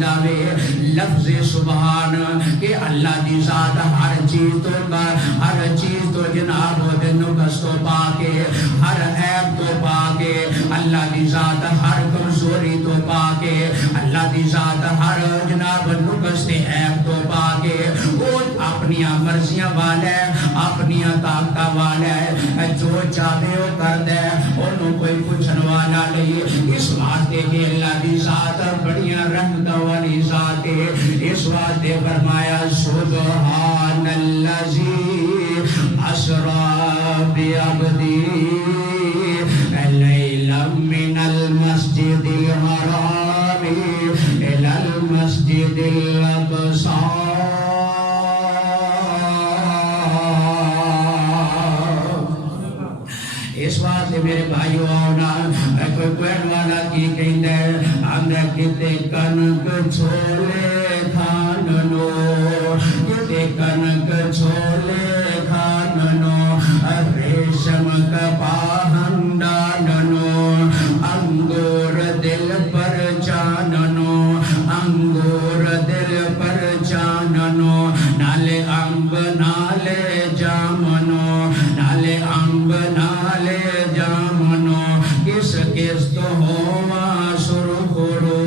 دیدہ وے لفظ سبحان کہ اللہ دی ذات ہر چیز تو جناب دے نقص تو پاکے ہر عیب تو پاکے اللہ دی ذات ہر کمزوری تو پاکے اللہ دی ذات ہر جناب نقص تے عیب تو پاکے وہ اپنی مرضیاں والا ہے اپنی طاقت والا ہے جو چاہے وہ کر دے انہوں کوئی پوچھن والا نہیں اس واسطے کہ اللہ دی ذات بڑیاں رحمت والی ذات ہے اس واسطے فرمایا سبحان الذی اسری بعبدی لیلا من المسجد الحرام الی المسجد الاقصی اس واسطے میرے بھائیو آؤنا کوئی کوئن والا کی کہیں دے ہمیں کتے کنک چھولے کھاننو کتے کنک چھولے کھاننو ریشم کپاہنڈاننو انگور دل پر چاننو انگور دل پر چاننو نالے امب نالے جامنو نالے امب نالے جامنو کس کس تو ہوا سرخورو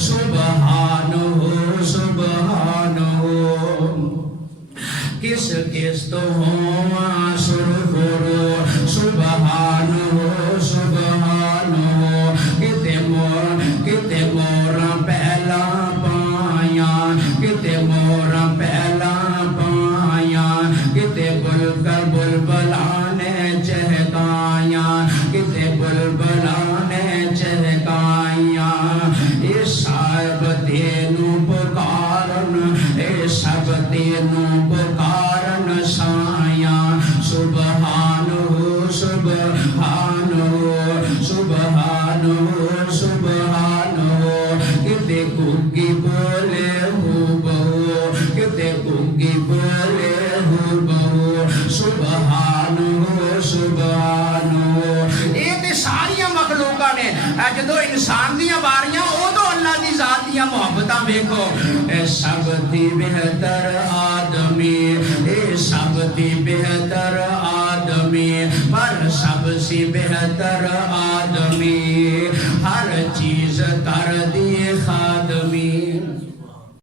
سبحان ہو سبحان ہو کس کس تو ہوا سرخورو سبحان ہو سبحان ہو کتے مورا پہلا پایا کتے مورا پہلا پایا کتے بلبلانے چہکایا کتے بلبلانے چہکایا اے سب تینوں پکارن اے سب تینوں پکارن سایا سبحان ہو سبحان ہو سبحان ہو سبحان ہو کتے کگی بولے ہو بہو کتے کگی بولے ہو بہو سبحان ہو سبحان ہو یہ تے ساری مخلوقاں نے جدو انسان دیاں باریاں او تو اللہ دی ذات دیاں محبتاں دیکھو اے سب دی بہتر آدمی اے سب دی بہتر آدمی پر سب سے بہتر آدمی ہر چیز کر دی